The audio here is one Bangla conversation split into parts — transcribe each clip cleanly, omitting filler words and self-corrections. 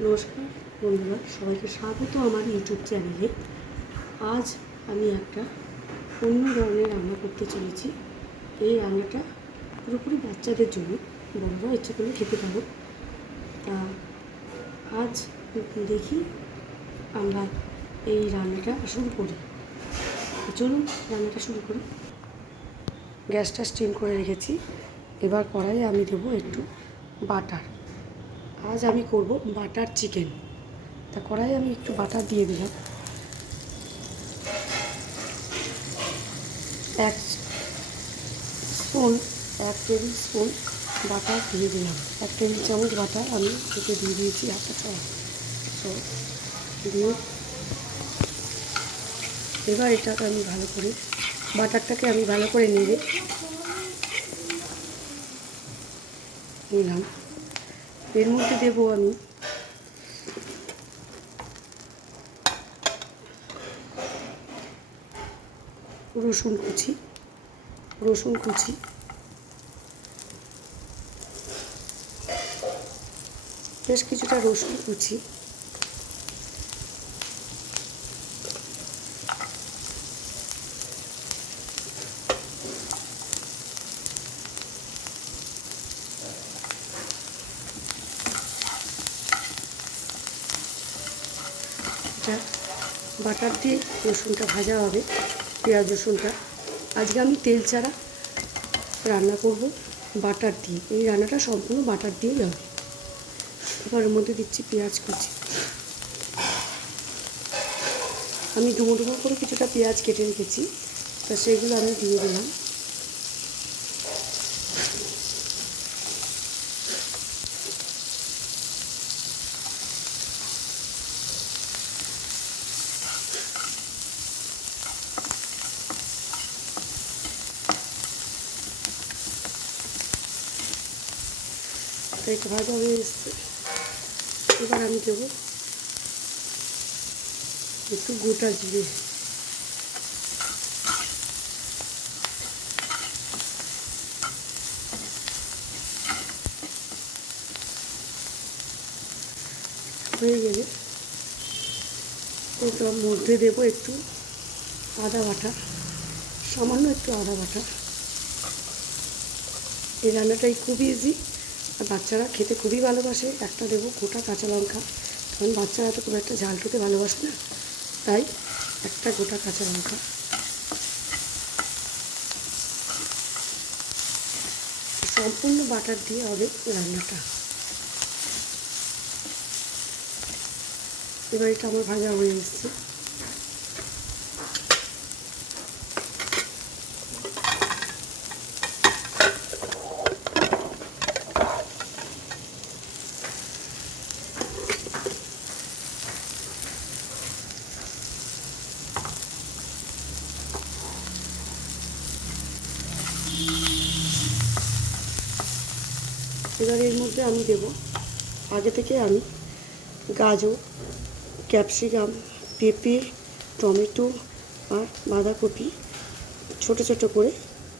নমস্কার বন্ধুরা, সবাইকে স্বাগত আমার ইউটিউব চ্যানেলে। আজ আমি একটা অন্য ধরনের রান্না করতে চলেছি। এই রান্নাটা পুরোপুরি বাচ্চাদের জন্য, বড়রা ইচ্ছা করলে খেতে পারো। তা আজ দেখি আমরা এই রান্নাটা শুরু করি। চলুন রান্নাটা শুরু করি। গ্যাসটা স্টিম করে রেখেছি। এবার কড়াইয়ে আমি দেবো একটু বাটার। আজ আমি করব বাটার চিকেন। তা কড়াইয়ে আমি একটু বাটার দিয়ে দিলাম। এক টেবিল স্পুন বাটার দিয়ে দিলাম। 1 টেবিল চামচ বাটার আমি এতে দিয়ে দিয়েছি হাফটা দিয়ে এবার এটাকে আমি ভালো করে বাটারটাকে আমি ভালো করে নেড়ে নিলাম। এর মধ্যে দেবো আমি রসুন কুচি বেশ কিছুটা রসুন কুচি, বাটার দিয়ে রসুনটা ভাজা হবে, পেঁয়াজ রসুনটা। আজকে আমি তেল ছাড়া রান্না করব বাটার দিয়ে। এই রান্নাটা সম্পূর্ণ বাটার দিয়েই হবে। এবার এর মধ্যে দিচ্ছি পেঁয়াজ কুচি। আমি ডুমো ডুমো করে কিছুটা পেঁয়াজ কেটে রেখেছি, তা সেগুলো আমি দিয়ে দিলাম। তাই ভাজা হয়ে এসছে। এবার আমি দেবো একটু গোটা জিরে, হয়ে গেলে এটার মধ্যে দেবো একটু আদা বাটা, সামান্য একটু আদা বাটা। এই রান্নাটাই খুব ইজি আর বাচ্চারা খেতে খুবই ভালোবাসে। একটা দেবো গোটা কাঁচা লঙ্কা, কারণ বাচ্চারা তো খুব একটা ঝাল খেতে ভালোবাসে না, তাই একটা গোটা কাঁচা লঙ্কা। সম্পূর্ণ বাটার দিয়ে হবে রান্নাটা। এবার এটা আমার ভাজা হয়ে এসছে। এবার এর মধ্যে আমি দেব, আগে থেকে আমি গাজর, ক্যাপসিকাম, পেঁপে, টমেটো আর বাঁধাকপি ছোট ছোট করে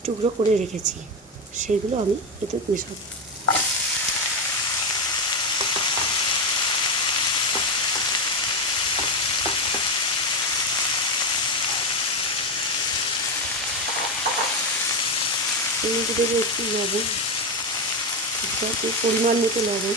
টুকরো করে রেখেছি, সেইগুলো আমি এতে মেশাবো। এর মধ্যে দেবো একটু লবণ, পরিমাণ মতো লবণ।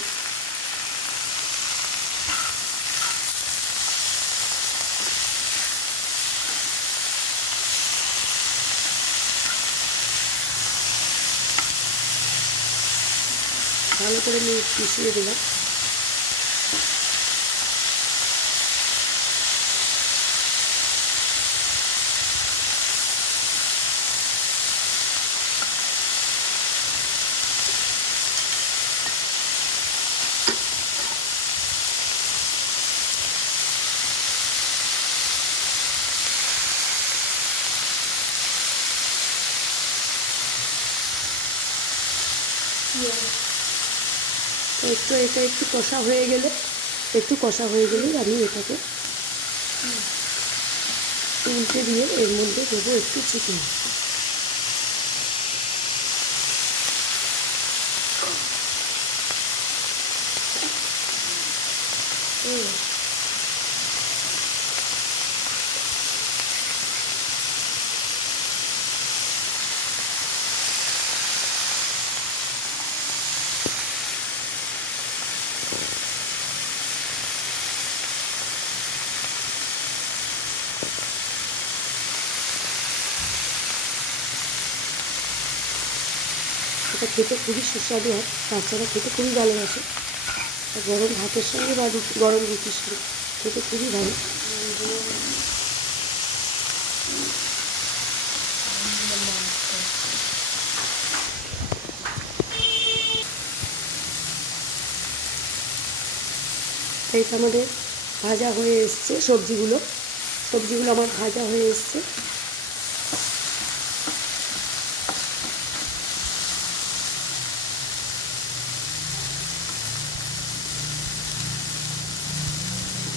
ভালো করে মিশিয়ে দিলাম। এটা একটু কষা হয়ে গেলেই আমি এটাকে উল্টে দিয়ে এর মধ্যে দেবো একটু চিকেন। এটা খেতে খুবই সুস্বাদু হয়, বাচ্চারা খেতে খুবই ভালোবাসে। গরম ভাতের সঙ্গে বা গরম রুটির সঙ্গে খেতে খুবই ভালো। এটা আমাদের ভাজা হয়ে এসছে, সবজিগুলো আমার ভাজা হয়ে এসছে।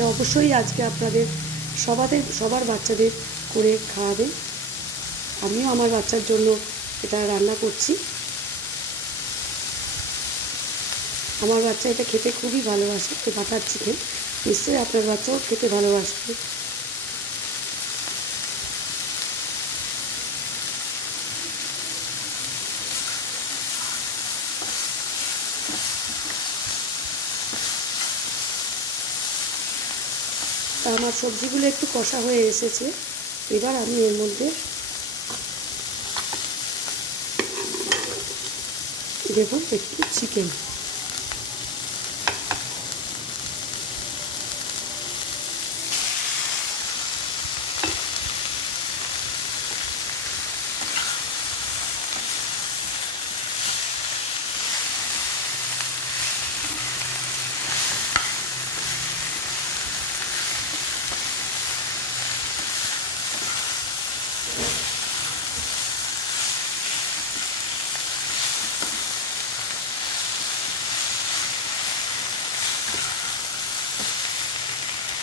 তো অবশ্যই আজকে আপনাদের সবার বাচ্চাদের করে খাওয়াবেন। আমিও আমার বাচ্চার জন্য এটা রান্না করছি। আমার বাচ্চা এটা খেতে খুবই ভালোবাসে, এই বাটার চিকেন। নিশ্চয়ই আপনার বাচ্চাও খেতে ভালোবাসবে। তা আমার সবজিগুলো একটু কষা হয়ে এসেছে। এবার আমি এর মধ্যে দেব একটু চিকেন।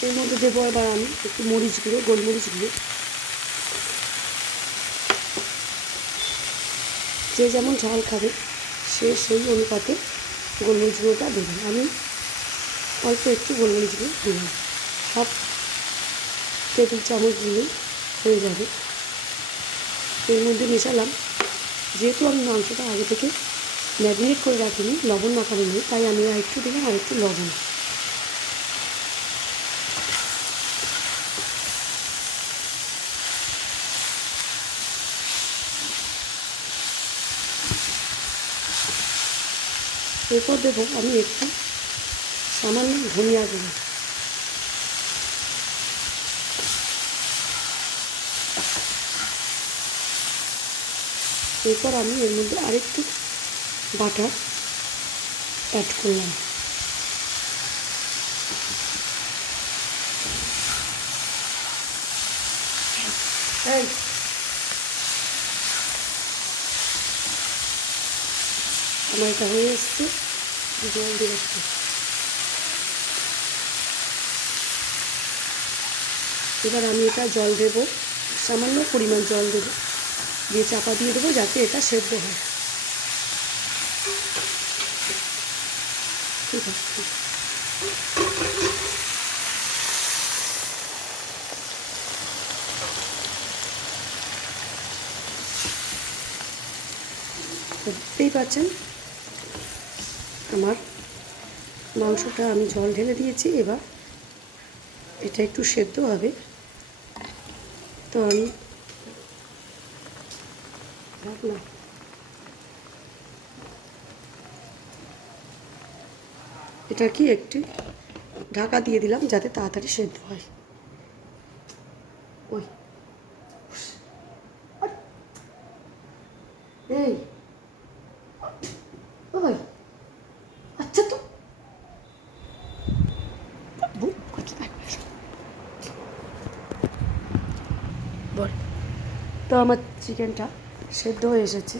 এর মধ্যে দেবো এবার আমি একটু মরিচ গুঁড়ো, গোলমরিচ গুঁড়ো। যে যেমন ঝাল খাবে সে সেই অনুপাতে গোলমরিচ গুঁড়োটা দেবেন। আমি অল্প একটু গোলমরিচ গুঁড়ো দিলাম, হাফ টেবিল চামচ দিলেই হয়ে যাবে। এর মধ্যে মেশালাম, যেহেতু আমি মাংসটা আগে থেকে ম্যারিনেট করে রাখিনি, লবণ মাখানো নেই, তাই আমি আর একটু দিলাম, আর একটু লবণ। এরপর দেবো আমি একটু সামান্য ধনিয়া গুঁড়ো। এরপর আমি এর মধ্যে আরেকটু বাটার অ্যাড করলাম। আমার এটা হয়ে এসছে, জল দিয়ে রাখছি। এবার আমি এটা জল দেবো, সামান্য পরিমাণ জল দেবো, দিয়ে চাপা দিয়ে দেবো যাতে এটা সেদ্ধ হয়। ঠিক আছে, দেখতেই পাচ্ছেন আমার মাংসটা আমি জল ঢেলে দিয়েছি। এবার এটা একটু সেদ্ধ হবে, তো আমি রাখলাম। এটা কি একটু ঢাকা দিয়ে দিলাম যাতে তাড়াতাড়ি সেদ্ধ হয়। ওই এই ওই আচ্ছা, তো বল। তো আমার চিকেনটা সেদ্ধ হয়ে এসেছে।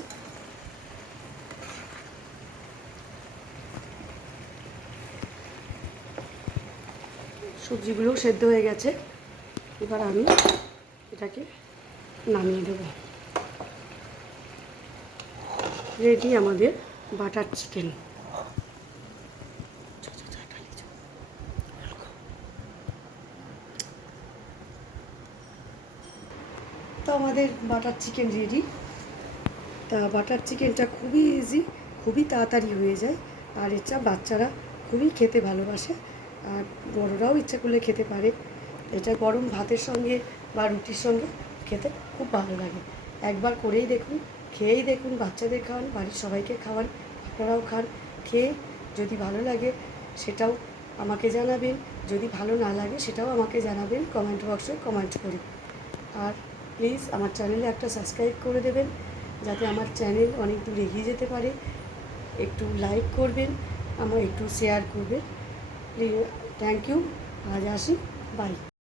সবজিগুলোও সেদ্ধ হয়ে গেছে। এবার আমি এটাকে নামিয়ে দেব। রেডি আমাদের বাটার চিকেন। তো আমাদের বাটার চিকেন রেডি। তা বাটার চিকেনটা খুবই ইজি, খুবই তাড়াতাড়ি হয়ে যায়, আর এটা বাচ্চারা খুবই খেতে ভালোবাসে, আর বড়রাও ইচ্ছা করলে খেতে পারে। এটা গরম ভাতের সঙ্গে বা রুটির সঙ্গে খেতে খুব ভালো লাগে। একবার করেই দেখুন, খেয়েই দেখুন, বাচ্চাদের খাওয়ান, বাড়ির সবাইকে খাওয়ান, আপনারাও খান। খেয়ে যদি ভালো লাগে সেটাও আমাকে জানাবেন, যদি ভালো না লাগে সেটাও আমাকে জানাবেন কমেন্ট বক্সে কমেন্ট করে। আর প্লিজ আমার চ্যানেলে একটা সাবস্ক্রাইব করে দেবেন, যাতে আমার চ্যানেল অনেক দূর এগিয়ে যেতে পারে। একটু লাইক করবেন, আমার একটু শেয়ার করবেন। Thank you. আজ আসি, বাই।